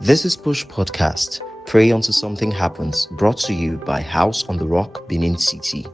This is Push Podcast, Pray Until Something Happens, brought to you by House on the Rock, Benin City.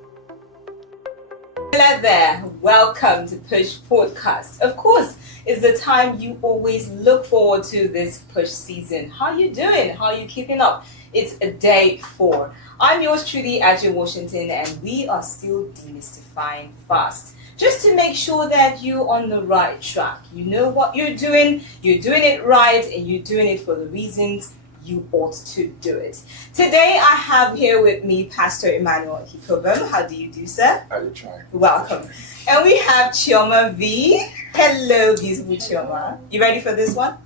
Hello there, welcome to Push Podcast. Of course, it's the time you always look forward to this push season. How you doing? How you keeping up? It's a day 4. I'm yours truly, Ajay Washington, and we are still demystifying fast. Just to make sure that you're on the right track. You know what you're doing it right, and you're doing it for the reasons you ought to do it. Today I have here with me Pastor Emmanuel Hikobem. How do you do, sir? I will try. Welcome. And we have Chioma V. Hello, beautiful Chioma. You ready for this one?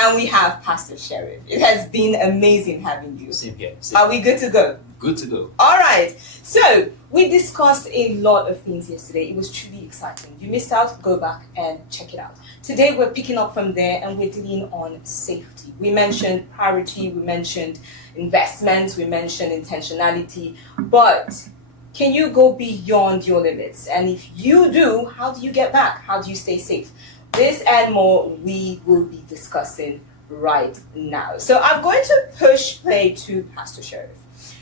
And we have Pastor Sheriff. It has been amazing having you. Same here. Are we good to go? Good to go. All right. So we discussed a lot of things yesterday. It was truly exciting. You missed out, go back and check it out. Today we're picking up from there and we're dealing on safety. We mentioned priority, we mentioned investments, we mentioned intentionality, but can you go beyond your limits? And if you do, how do you get back? How do you stay safe? This and more we will be discussing right now. So I'm going to push play to Pastor Sheriff.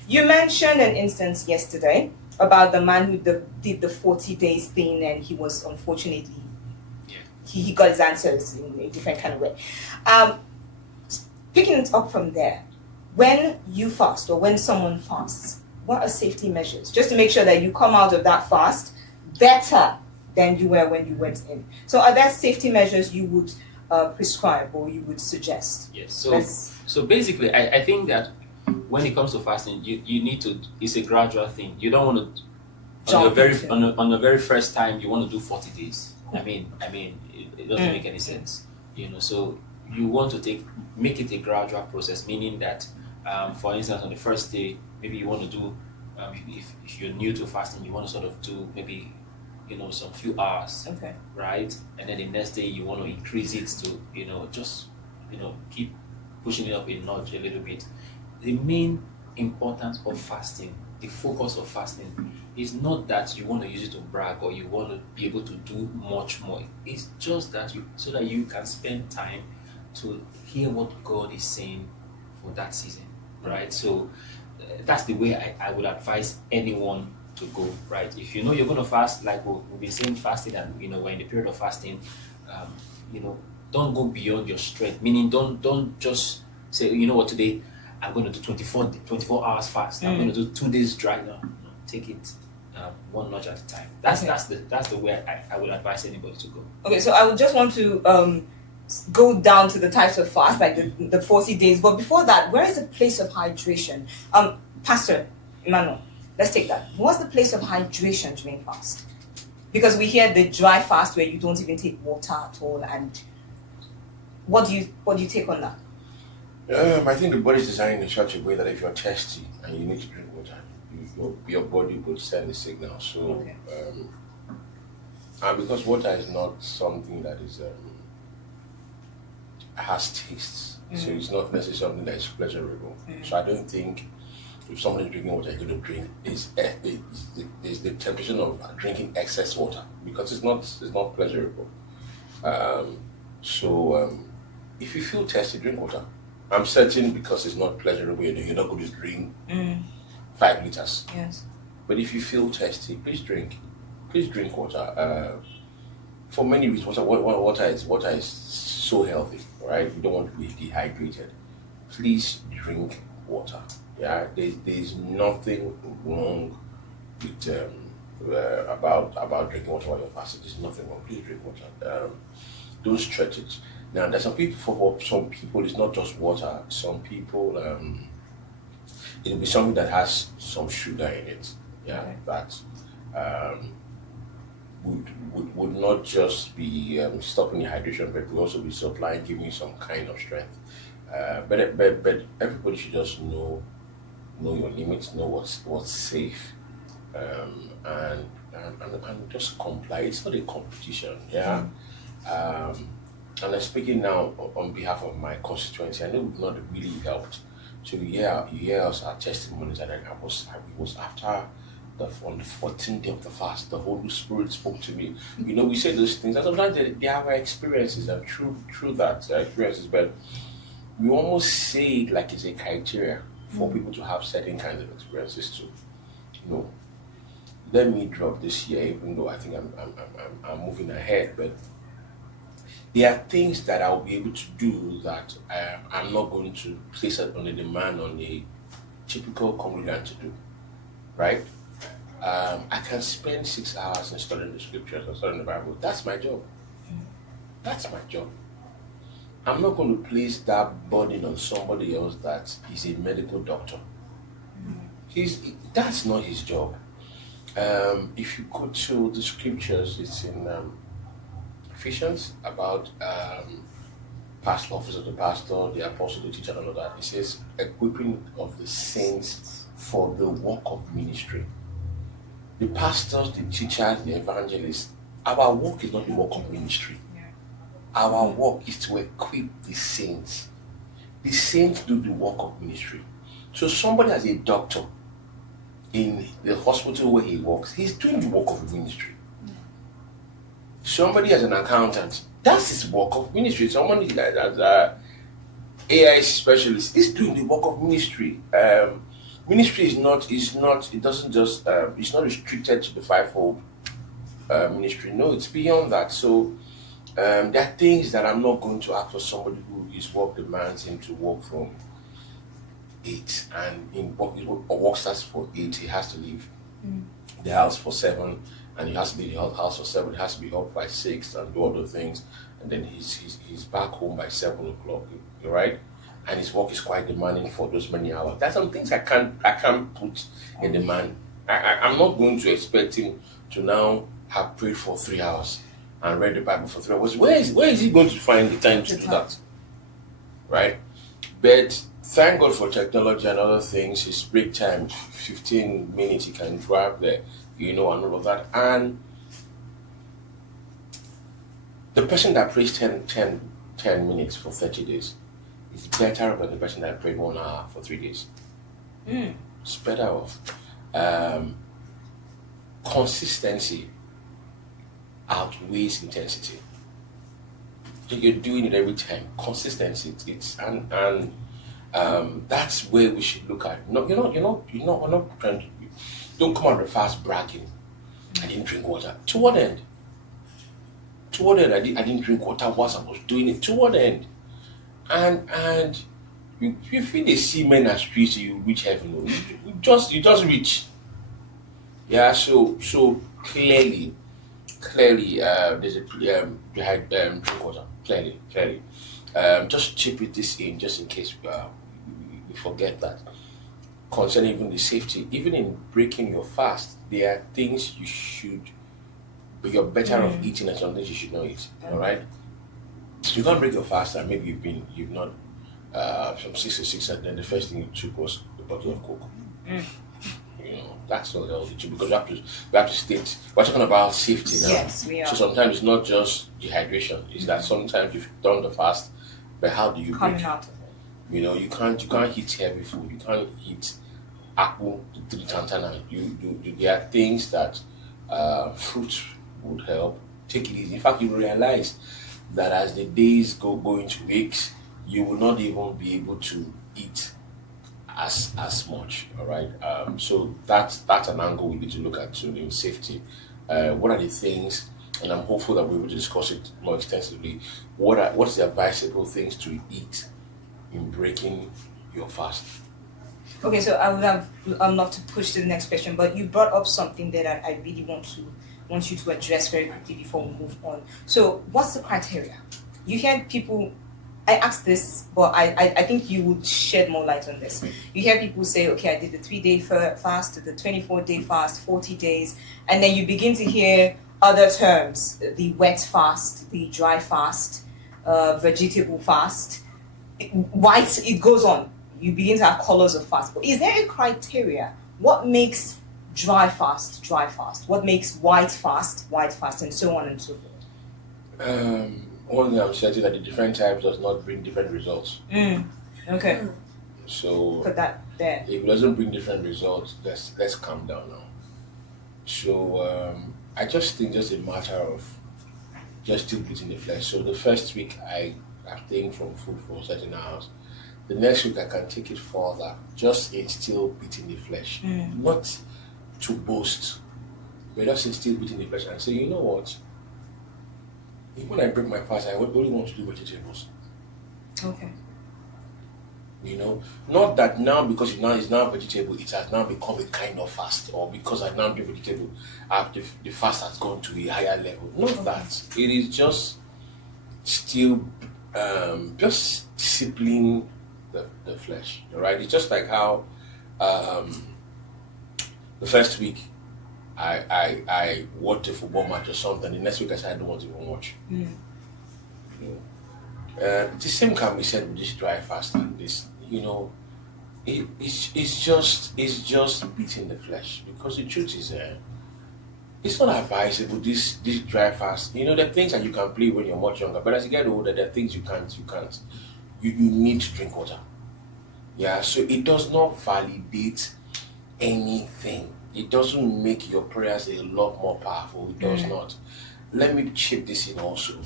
You mentioned an instance yesterday about the man who did the 40 days thing, and he was unfortunately, he got his answers in a different kind of way. Picking it up from there, when you fast or when someone fasts, what are safety measures? Just to make sure that you come out of that fast better than you were when you went in. So are there safety measures you would prescribe or you would suggest? Yes. So basically, I think that when it comes to fasting, you need to. It's a gradual thing. You don't want to on the very first time you want to do 40 days. I mean, it doesn't make any sense. So you want to make it a gradual process, meaning that, for instance, on the first day, maybe you want to do, if you're new to fasting, you want to sort of do maybe, some few hours, okay, right? And then the next day you want to increase it to, keep pushing it up a notch a little bit. The main importance of fasting, the focus of fasting, is not that you want to use it to brag or you want to be able to do much more. It's just that so that you can spend time to hear what God is saying for that season, right? So that's the way I would advise anyone to go, right? If you know you're going to fast, like we've been saying fasting, and we're in the period of fasting, don't go beyond your strength. Meaning, don't just say, today I'm going to do 24 hours fast. I'm going to do 2 days dry. No, take it one notch at a time. That's the way I would advise anybody to go. Okay, so I would just want to go down to the types of fast, like the 40 days. But before that, where is the place of hydration? Pastor Emmanuel, let's take that. What's the place of hydration during fast? Because we hear the dry fast where you don't even take water at all. And what do you take on that? I think the body is designed in such a way that if you're thirsty and you need to drink water, your body would send a signal. So, okay. And because water is not something that has tastes, so it's not necessarily something that is pleasurable. So I don't think if somebody is drinking water, you're going to drink. There's the temptation of drinking excess water because it's not pleasurable. So if you feel thirsty, drink water. I'm certain because it's not pleasurable, you're not going to drink 5 liters. Yes. But if you feel thirsty, please drink water. For many reasons, water is so healthy, right? You don't want to be dehydrated. Please drink water. Yeah, there's nothing wrong with about drinking water while you're fasting. There's nothing wrong. Please drink water. Don't stretch it. Now, there's some people. For some people, it's not just water. Some people, it'll be something that has some sugar in it. Yeah, that would not just be stopping the hydration, but will also be supplying, giving you some kind of strength. But everybody should just know your limits, know what's safe, and just comply. It's not a competition. Yeah. And I'm speaking now on behalf of my constituency. I know we've not really helped. So you hear us, our testimonies, and it was after on the 14th day of the fast, the Holy Spirit spoke to me. We say those things, and sometimes they have our experiences, and through that experiences, but we almost say it like it's a criteria for people to have certain kinds of experiences too. You know, let me drop this here, even though I think I'm moving ahead, but there are things that I'll be able to do that I'm not going to place it on a demand on a typical congregant to do, right? I can spend 6 hours in studying the scriptures or studying the Bible. That's my job. That's my job. I'm not going to place that burden on somebody else that is a medical doctor. That's not his job. If you go to the scriptures, it's in Ephesians about past office of the pastor, the apostle, the teacher, and all that. It says equipping of the saints for the work of ministry. The pastors, the teachers, the evangelists, our work is not the work of ministry. Our work is to equip the saints. The saints do the work of ministry. So somebody as a doctor in the hospital where he works, he's doing the work of ministry. Somebody as an accountant, that's his work of ministry. Somebody as an AI specialist is doing the work of ministry. Ministry is not, it doesn't just, it's not restricted to the fivefold ministry. No, it's beyond that. So there are things that I'm not going to ask for somebody who his work demands him to work from 8, and in work starts for 8, he has to leave the house for 7, and he has to be in the house for 7, he has to be up by 6 and do other things, and then he's back home by 7 o'clock, right? And his work is quite demanding for those many hours. There's some things I can't put in demand. I'm not going to expect him to now have prayed for 3 hours and read the Bible for 3 hours. Where is he going to find the time to do that? Right? But thank God for technology and other things. His break time, 15 minutes, he can grab there, and all of that. And the person that prays 10 minutes for 30 days is better than the person that prayed 1 hour for 3 days. It's better off. Consistency outweighs intensity. So you're doing it every time. Consistency. And that's where we should look at. No, we're not trying to. Don't come out of the fast bragging. I didn't drink water. To what end? To what end? I didn't drink water whilst I was doing it. To what end? And you feel the seamen are streets, you reach heaven. You just reach. Yeah. So clearly, there's a drink water. Clearly. Just chip it this in, just in case we forget that. Concerning even the safety, even in breaking your fast, there are things you should, but you're better off eating, and some things you should not eat. All right. You can't break your fast, and maybe you've not from 6 to 6, and then the first thing you took was a bottle of Coke. That's not healthy too, because we have to state we're talking about safety now. Yes, we are. So sometimes it's not just dehydration; it's that sometimes you've done the fast, but how do you Coming break? out of it. You can't eat heavy food. You can't eat apple 3 times a night. There are things that fruits would help. Take it easy. In fact, you realize that as the days go into weeks, you will not even be able to eat as much. All right. So that's an angle we need to look at too in safety. What are the things? And I'm hopeful that we will discuss it more extensively. What's the advisable things to eat in breaking your fast? Okay, so I would have loved to push to the next question, but you brought up something that I really want you to address very quickly before we move on. So, what's the criteria? You hear people. I asked this, but I think you would shed more light on this. You hear people say, okay, I did the 3-day fast, the 24-day fast, 40 days, and then you begin to hear other terms: the wet fast, the dry fast, vegetable fast. It goes on. You begin to have colors of fast. But is there a criteria? What makes dry fast? What makes white fast, and so on and so forth? One thing I'm certain that the different types does not bring different results. Okay. So Put that there. if it doesn't bring different results, let's calm down now. So I just think just a matter of just still eating the flesh. So the first week I abstained from food for certain hours. The next week I can take it further. Just in still beating the flesh. Not to boast, but just in still beating the flesh and say, you know what? Even when I break my fast, I only want to do vegetables. Okay. You know, not that now because it's now vegetable, it has now become a kind of fast, or because I now do vegetable, the fast has gone to a higher level. Not that. It is just still just discipline the flesh. Right? It's just like how the first week I watched a football match or something. The next week I said I don't want to even watch. You know, the same can be said with this dry fast and this. You know, it's just beating the flesh, because the truth is, it's not advisable. This dry fast. You know, there are things that you can play when you're much younger, but as you get older, there are things you can't. You need to drink water. Yeah, so it does not validate anything. It doesn't make your prayers a lot more powerful. It does not. Let me chip this in also.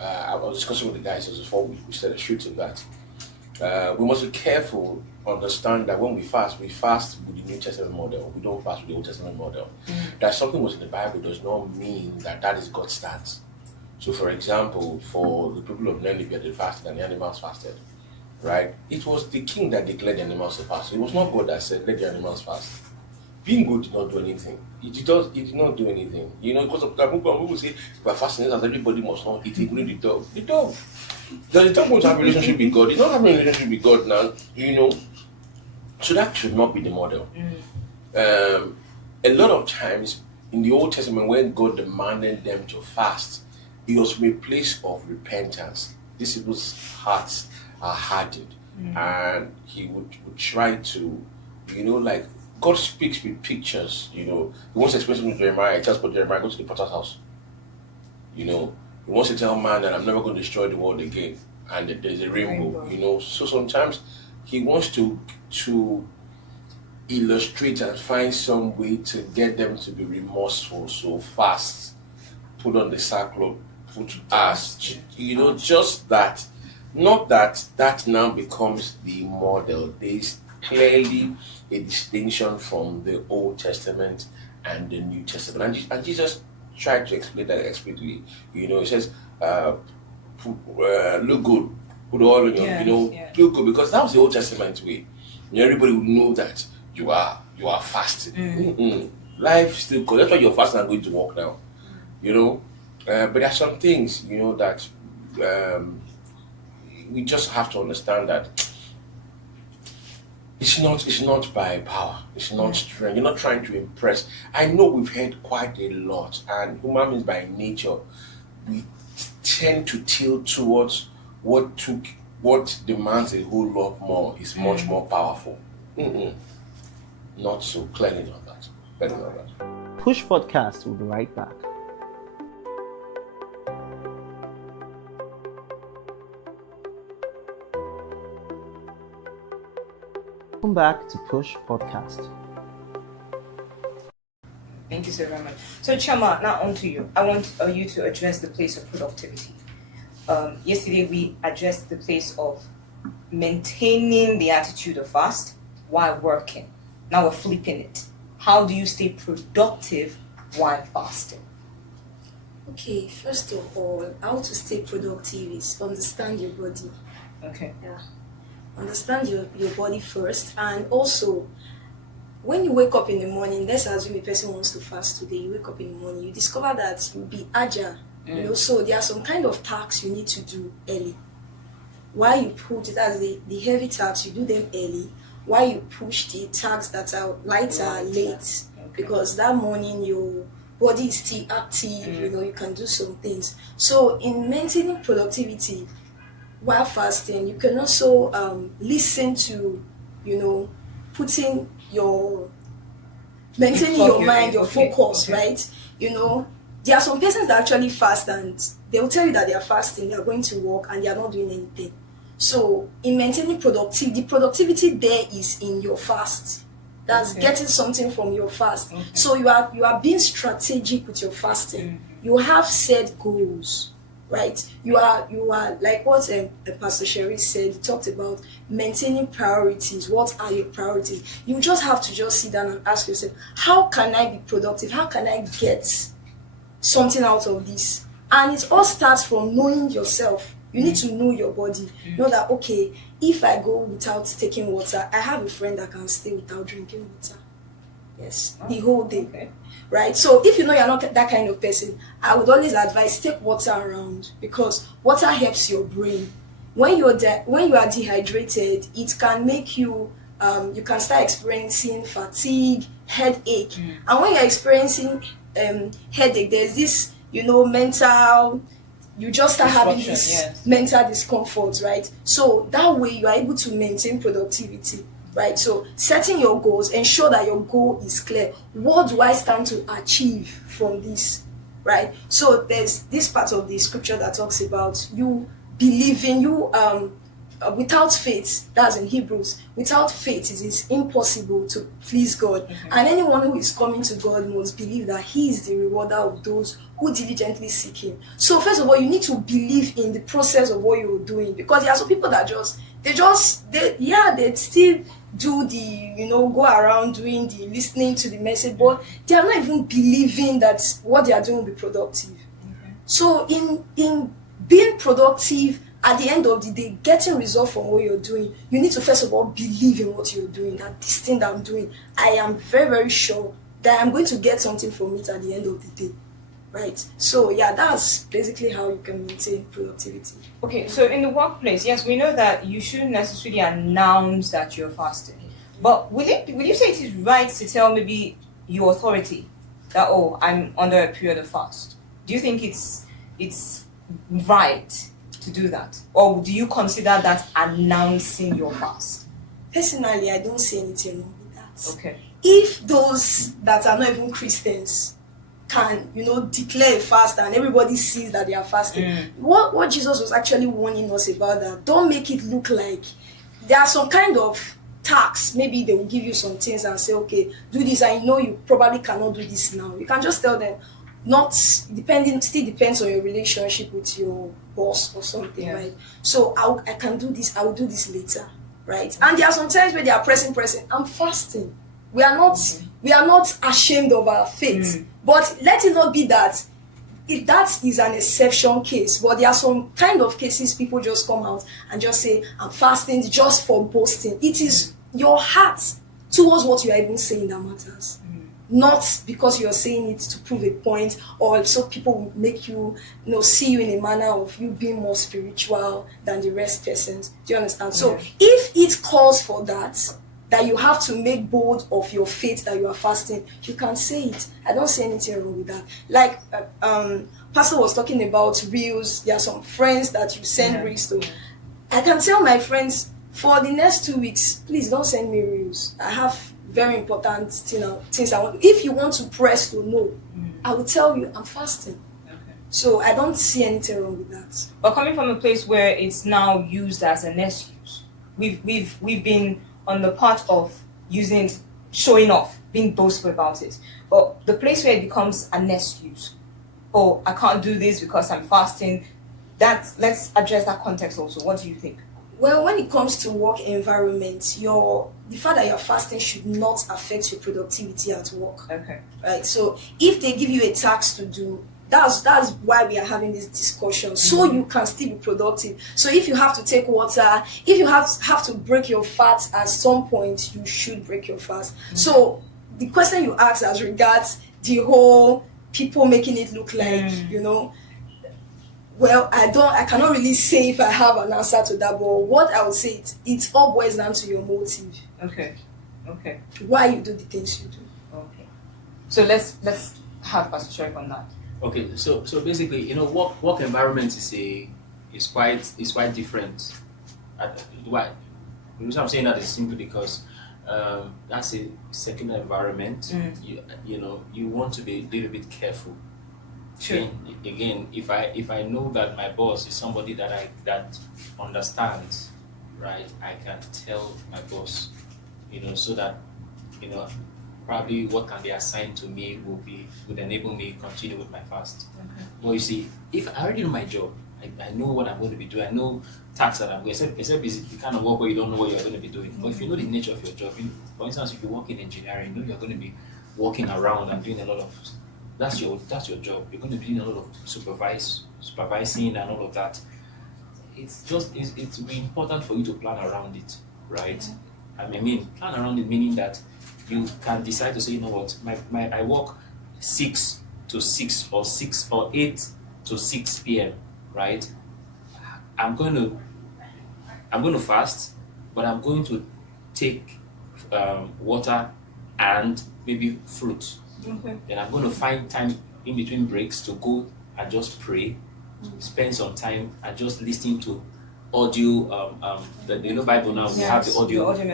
I was discussing with the guys just before we started shooting that. We must be careful, understand that when we fast with the New Testament model. We don't fast with the Old Testament model. That something was in the Bible does not mean that is God's stance. So, for example, for the people of Nineveh, they fasted and the animals fasted, right? It was the king that declared the animals to fast. It was not God that said, let the animals fast. Being good did not do anything. It did not do anything. You know, because of that, people say, if we're fasting, as everybody must not eat, including the dog. The dog. Does the dog want to have a relationship with God? He don't have a relationship with God now, you know. So that should not be the model. A lot of times in the Old Testament, when God demanded them to fast, it was from a place of repentance. These people's hearts are hardened, and he would try to, you know, like God speaks with pictures. You know, he wants to explain something to Jeremiah. He tells Jeremiah, go to the potter's house. You know, he wants to tell man that I'm never going to destroy the world again, and that there's a rainbow. You know, so sometimes he wants to illustrate and find some way to get them to be remorseful. So fast, put on the sackcloth, put ask. You know, just that. Not that now becomes the model. There's clearly a distinction from the Old Testament and the New Testament, and Jesus tried to explain that explicitly. You know, he says, "Look good, put oil on your, look good," because that was the Old Testament way. You know, everybody would know that you are fasting. Life still goes. That's why you're fasting and going to work now. You know, but there are some things, you know, that we just have to understand that it's not by power, it's not strength. You're not trying to impress. I know we've heard quite a lot, and human beings by nature, we tend to tilt towards what demands a whole lot more is much more powerful. Not so, clearly not that. Clearly not that. Push Podcast will be right back. Welcome back to Push Podcast. Thank you so very much. So Chama, now on to you. I want you to address the place of productivity. Yesterday we addressed the place of maintaining the attitude of fast while working. Now we're flipping it. How do you stay productive while fasting? Okay, first of all, how to stay productive is understand your body. Okay. Yeah. Understand your body first, and also when you wake up in the morning, let's assume a person wants to fast today, you wake up in the morning, you discover that you'll be agile. You know, so there are some kind of tasks you need to do early. While you put it as the heavy tasks, you do them early. While you push the tasks that are lighter late, because that morning your body is still active, you know, you can do some things. So in maintaining productivity while fasting, you can also listen to, you know, maintaining your mind, your focus, right? You know, there are some persons that actually fast and they will tell you that they are fasting, they are going to work and they are not doing anything. So in maintaining productivity, the productivity there is in your fast. That's getting something from your fast. So you are being strategic with your fasting. You have set goals. right? You are like what Pastor Sherry said. He talked about maintaining priorities. What are your priorities? You just have to just sit down and ask yourself, how can I be productive? How can I get something out of this? And it all starts from knowing yourself. You need to know your body. Know that, okay, if I go without taking water, I have a friend that can stay without drinking water. Yes, the whole day. Okay. Right? So if you know you're not that kind of person, I would always advise take water around, because water helps your brain. When you are dehydrated, it can make you you can start experiencing fatigue, headache. And when you're experiencing headache, there's this, mental, you just start having this Yes. mental discomfort, right? So that way you are able to maintain productivity, right? So setting your goals, ensure that your goal is clear. What do I stand to achieve from this, right? So there's this part of the scripture that talks about you believing, without faith, that's in Hebrews, without faith it is impossible to please God. And anyone who is coming to God must believe that He is the rewarder of those who diligently seek Him. So first of all, you need to believe in the process of what you're doing, because there are some people that they still do the, go around doing the listening to the message, but they are not even believing that what they are doing will be productive. So in being productive, at the end of the day, getting results from what you're doing, you need to first of all believe in what you're doing, that this thing that I'm doing, I am very, very sure that I'm going to get something from it at the end of the day, right? So yeah, that's basically how you can maintain productivity. Okay, so in the workplace, yes, we know that you shouldn't necessarily announce that you're fasting. But will you say it is right to tell maybe your authority that, oh, I'm under a period of fast? Do you think it's right to do that? Or do you consider that announcing your fast? Personally, I don't see anything wrong with that. Okay. If those that are not even Christians can, declare a fast and everybody sees that they are fasting, what Jesus was actually warning us about, that don't make it look like there are some kind of tax. Maybe they will give you some things and say, okay, do this. I know you probably cannot do this now. You can just tell them, still depends on your relationship with your boss or something, right? So I can do this, I will do this later, right? And there are some times where they are pressing. I'm fasting. We are not ashamed of our faith, but let it not be that that is an exception case. But there are some kind of cases people just come out and just say, I'm fasting just for boasting. It is your heart towards what you are even saying that matters. Not because you're saying it to prove a point, or so people will make you, see you in a manner of you being more spiritual than the rest persons. Do you understand? So if it calls for that you have to make bold of your faith that you are fasting, you can say it. I don't see anything wrong with that. Like Pastor was talking about reels. There are some friends that you send reels to. I can tell my friends, for the next 2 weeks, please don't send me reels. I have very important things I want. If you want to press to know, I will tell you I'm fasting. Okay. So I don't see anything wrong with that. But coming from a place where it's now used as an excuse, we've been on the part of using it, showing off, being boastful about it. But the place where it becomes an excuse, oh, I can't do this because I'm fasting. Let's address that context also. What do you think? Well, when it comes to work environment, the fact that you're fasting should not affect your productivity at work. Okay. Right? So if they give you a task to do, that's why we are having this discussion, so you can still be productive. So if you have to take water, if you have to break your fast at some point, you should break your fast. So the question you asked as regards the whole people making it look like, well, I cannot really say if I have an answer to that, but what I would say, it all boils down to your motive. Okay. Why you do the things you do. Okay. So let's have Pastor Sherif on that. Okay, so basically, work environment is quite different. Why? The reason I'm saying that is simply because that's a secular environment. You want to be a little bit careful. Sure. Again, if I know that my boss is somebody that understands, right, I can tell my boss, so that probably what can be assigned to me would enable me to continue with my fast. But you see, if I already know my job, I know what I'm going to be doing. I know tasks that I'm going. Except it's the kind of work where you don't know what you're going to be doing. But if you know the nature of your job, for instance, if you work in engineering, you know you're going to be walking around and doing a lot of. That's your job. You're going to be doing a lot of supervising and all of that. It's really important for you to plan around it, right? I mean, plan around it meaning that you can decide to say, you know what, I work 6 to 6 or 6 or 8 to 6 p.m. right? I'm going to fast, but I'm going to take water and maybe fruit. Then I'm going to find time in between breaks to go and just pray, spend some time and just listening to audio. Bible now we have the audio. You can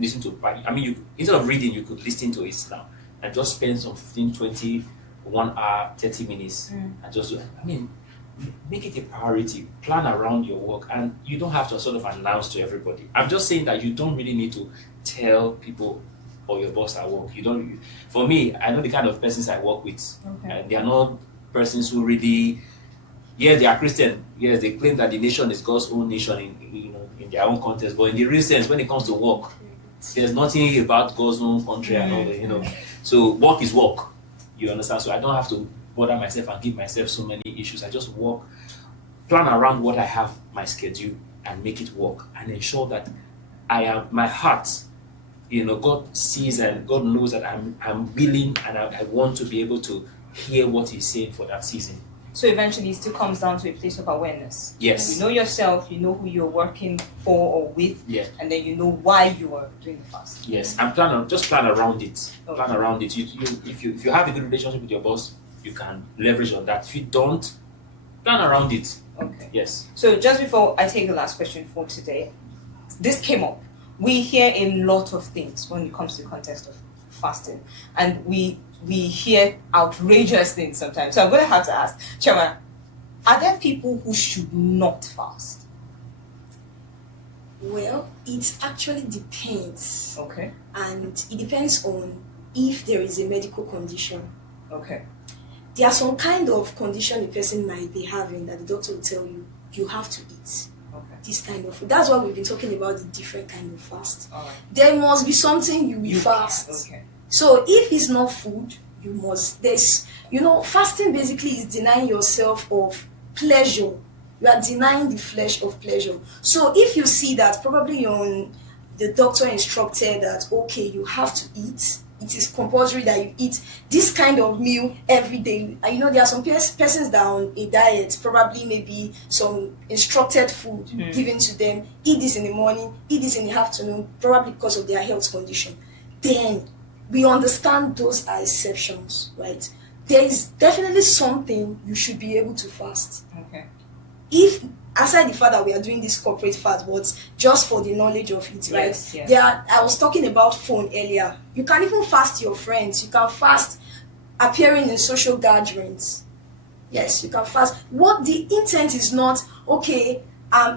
listen to. I mean, you instead of reading, you could listen to it now and just spend some 15, 20, 1 hour, 30 minutes, and just. I mean, make it a priority. Plan around your work, and you don't have to sort of announce to everybody. I'm just saying that you don't really need to tell people or your boss at work. You don't. For me, I know the kind of persons I work with, and they are not persons who really. Yeah, they are Christian. Yes, they claim that the nation is God's own nation in their own context. But in the real sense, when it comes to work, there's nothing about God's own country and all that, So work is work. You understand? So I don't have to bother myself and give myself so many issues. I just work, plan around what I have, my schedule, and make it work and ensure that my heart, God sees and God knows that I'm willing and I want to be able to hear what He's saying for that season. So eventually it still comes down to a place of awareness. Yes. You know yourself, you know who you're working for or with, and then you know why you are doing the fast. Yes, and plan around it. Okay. Plan around it. If you have a good relationship with your boss, you can leverage on that. If you don't, plan around it. Okay. Yes. So just before I take the last question for today, this came up. We hear a lot of things when it comes to the context of fasting, and we hear outrageous things sometimes. So I'm going to have to ask, Chema, are there people who should not fast? Well, it actually depends. Okay. And it depends on if there is a medical condition. Okay. There are some kind of condition a person might be having that the doctor will tell you have to eat. This kind of food. That's why we've been talking about the different kind of fast. All right. There must be something you fast. Okay. So if it's not food, you must. Fasting basically is denying yourself of pleasure. You are denying the flesh of pleasure. So if you see that probably the doctor instructed that okay, you have to eat. It is compulsory that you eat this kind of meal every day. And there are some persons that are on a diet, probably maybe some instructed food given to them. Eat this in the morning, eat this in the afternoon, probably because of their health condition. Then we understand those are exceptions, right? There is definitely something you should be able to fast. Okay. If aside the fact that we are doing this corporate fast, but just for the knowledge of it, right? Yes. I was talking about phone earlier. You can even fast your friends. You can fast appearing in social gatherings. Yes, you can fast. What the intent is not okay,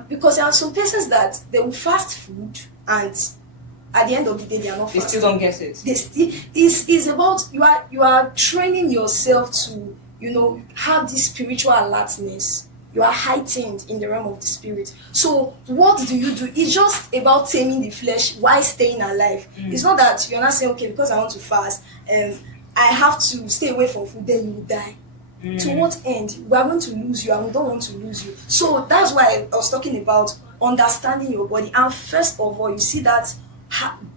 because there are some persons that they will fast food and at the end of the day they are not fasting. They still don't get it. It's about you are training yourself to have this spiritual alertness. You are heightened in the realm of the spirit. So what do? It's just about taming the flesh while staying alive. It's not that you're not saying, okay, because I want to fast, I have to stay away from food, then you will die. To what end? We are going to lose you and we don't want to lose you. So that's why I was talking about understanding your body. And first of all, you see that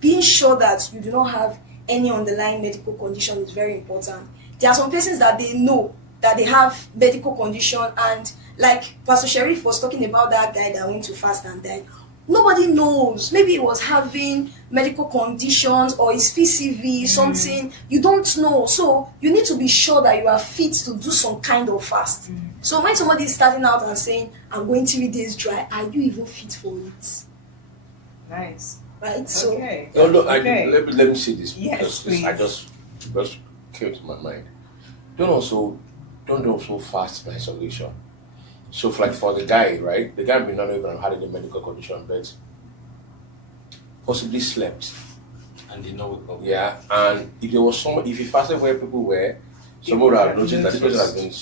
being sure that you do not have any underlying medical condition is very important. There are some persons that they know that they have medical condition, and like Pastor Sharif was talking about that guy that went to fast and died. Nobody knows. Maybe he was having medical conditions or his PCV, something. You don't know. So you need to be sure that you are fit to do some kind of fast. So when somebody is starting out and saying, I'm going 3 days dry, are you even fit for it? Nice. Right? So okay. No, Okay. let me say this. Yes, because I just came to my mind. Don't also fast in isolation. So for the guy, right? The guy may not even have had any medical condition, but possibly slept And they know we go. Yeah, and if there was someone, if he fasted where people were, someone would have noticed that this person has been,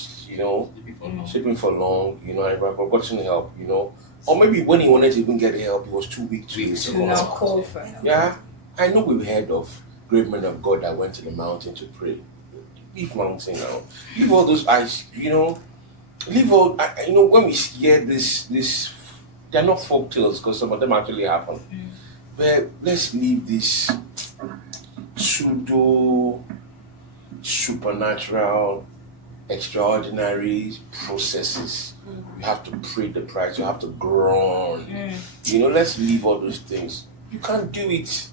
The people sleeping for long, and gotten help, or maybe when he wanted to even get help, he was too weak to Now call for help. Yeah, I know we've heard of great men of God that went to the mountain to pray. Leave mountain now. Leave all those eyes, leave all, when we hear this, they're not folk tales because some of them actually happen. But let's leave this pseudo, supernatural, extraordinary processes. You have to pray the price, you have to groan. Let's leave all those things. You can't do it.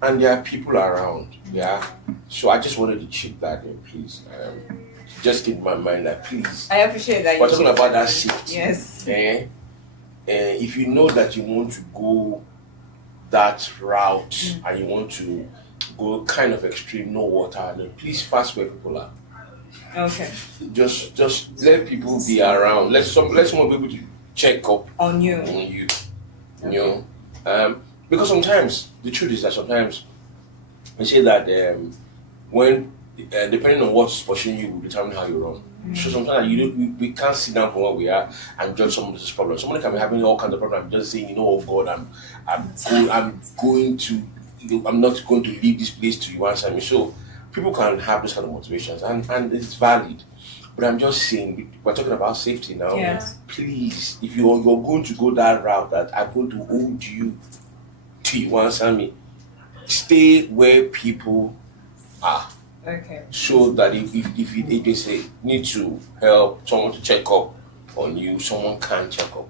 And there are people around. Yeah. So I just wanted to chip that in, please. Just keep in my mind that, please. I appreciate that. We're talking about that shift. Yes. If you know that you want to go that route and you want to go kind of extreme, no water, then please fast where people are. Okay. Just let people be around. Let some people to check up On you. Because sometimes the truth is that sometimes they say that when depending on what's pushing you will determine how you run. So sometimes we can't sit down from where we are and judge someone's problem. Somebody can be having all kinds of problems, just saying, oh God, I'm not going to leave this place till you answer me. So people can have this kind of motivations and it's valid. But I'm just saying, we're talking about safety now. Yes. Please, if you're going to go that route that I'm going to hold you till you answer me, stay where people are. Okay. So that if they say need to help someone to check up on you, someone can check up.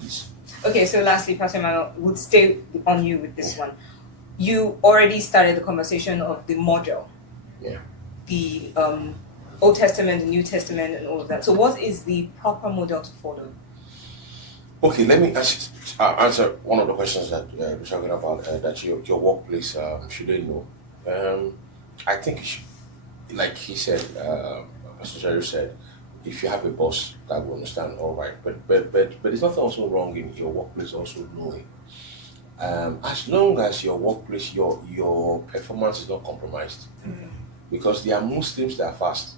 Please. Okay, so lastly, Pastor Emmanuel, would stay on you with this one. You already started the conversation of the model. Yeah. The Old Testament, the New Testament, and all of that. So what is the proper model to follow? Okay, let me answer one of the questions that we're talking about, that your workplace should they know. I think, like he said, Pastor Jerry said, if you have a boss that will understand, all right. But there's nothing also wrong in your workplace also knowing. As long as your workplace, your performance is not compromised, because there are Muslims that fast.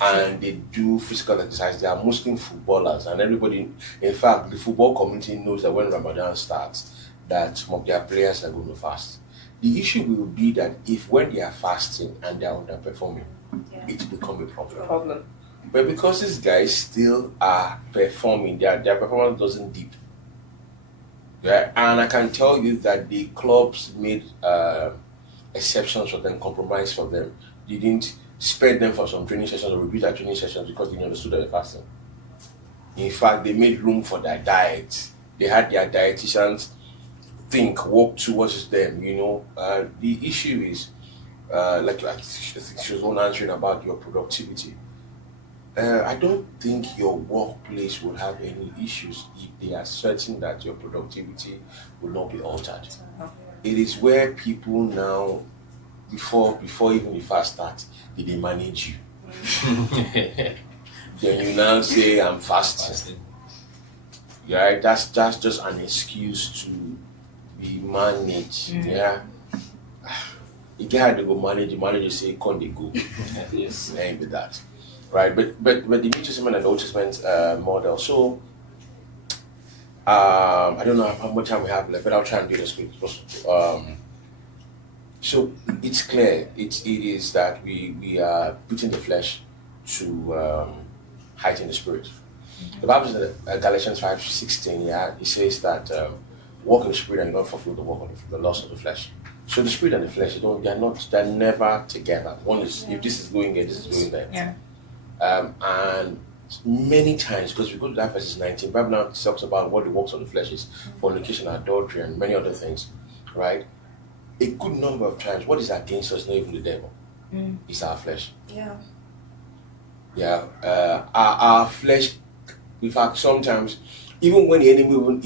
And they do physical exercise. They are Muslim footballers, and everybody, in fact, the football community knows that when Ramadan starts, that some of their players are going to fast. The issue will be that if when they are fasting and they are underperforming, it become a problem. But because these guys still are performing, their performance doesn't dip. Yeah, and I can tell you that the clubs made exceptions for them, compromise for them. They didn't spare them for some training sessions or repeat their training sessions because they understood that they're fasting. In fact, they made room for their diet. They had their dietitians work towards them, the issue is, like I think she was on answering about your productivity. I don't think your workplace will have any issues if they are certain that your productivity will not be altered. It is where people now, before even the fast starts, they manage you. Then you now say, I'm fasting. Yeah, that's just an excuse to be managed. Yeah. You can't go manage, the manager say, can't they go? Yes. Ain't with that. Right, but the New Testament and the Old Testament model. So I don't know how much time we have left, but I'll try and do this quick. So it's clear. It is that we are beating the flesh to heighten the spirit. The Bible says Galatians 5:16. Yeah, it says that walk in the spirit and not fulfill the lust of the flesh. So the spirit and the flesh, they're never together. One is if this is going here, this is going there. Yeah. And many times, because we go to that verses 19, Bible now talks about what the works of the flesh is, fornication, adultery, and many other things, right? A good number of times, what is against us, not even the devil, is our flesh. Yeah. Our flesh, in fact, sometimes, even when the enemy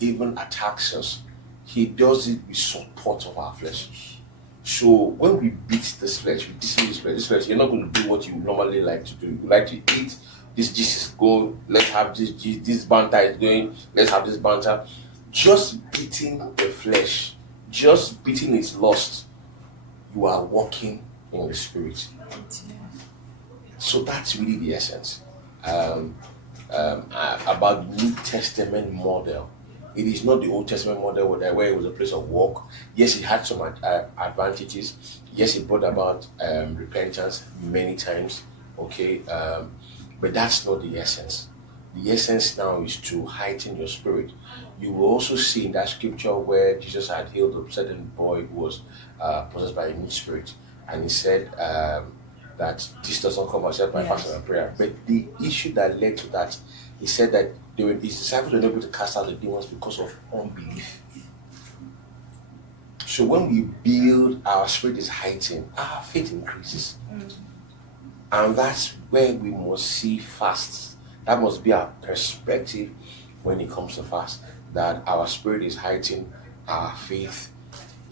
even attacks us, he does it with support of our flesh. So when we beat this flesh, we dismiss this flesh, you're not going to do what you normally like to do. You like to eat, this is go, let's have this banter is going, let's have this banter. Just beating the flesh just beating is lost. You are walking in the spirit. So that's really the essence. About the New Testament model. It is not the Old Testament model where it was a place of work. Yes, it had some advantages. Yes, it brought about repentance many times. Okay, but that's not the essence. The essence now is to heighten your spirit. You will also see in that scripture where Jesus had healed a certain boy who was possessed by a mean spirit, and he said that this doesn't come except by fasting and prayer. But the issue that led to that, he said that his disciples were not able to cast out the demons because of unbelief. So when we build, our spirit is heightened, our faith increases. And that's where we must see fasts. That must be our perspective when it comes to fast. That our spirit is heightened, our faith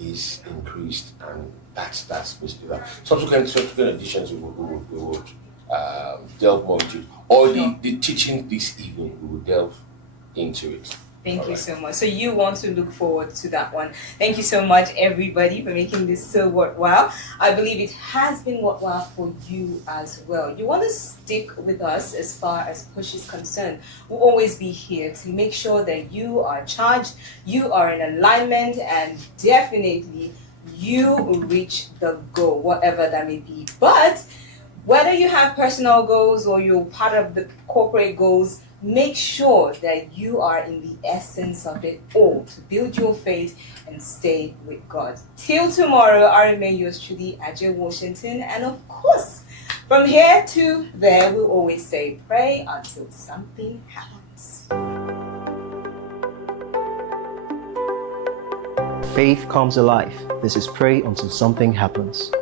is increased, and that's basically that. Subsequent editions we would delve more into. Or the teaching this evening, we will delve into it. Thank you so much. So you want to look forward to that one. Thank you so much, everybody, for making this so worthwhile. I believe it has been worthwhile for you as well. You want to stick with us as far as push is concerned. We'll always be here to make sure that you are charged, you are in alignment, and definitely you reach the goal, whatever that may be. But whether you have personal goals or you're part of the corporate goals, make sure that you are in the essence of it all to build your faith and stay with God. Till tomorrow, I remain yours truly, Ajay Washington. And of course, from here to there, we'll always say, pray until something happens. Faith comes alive. This is Pray Until Something Happens.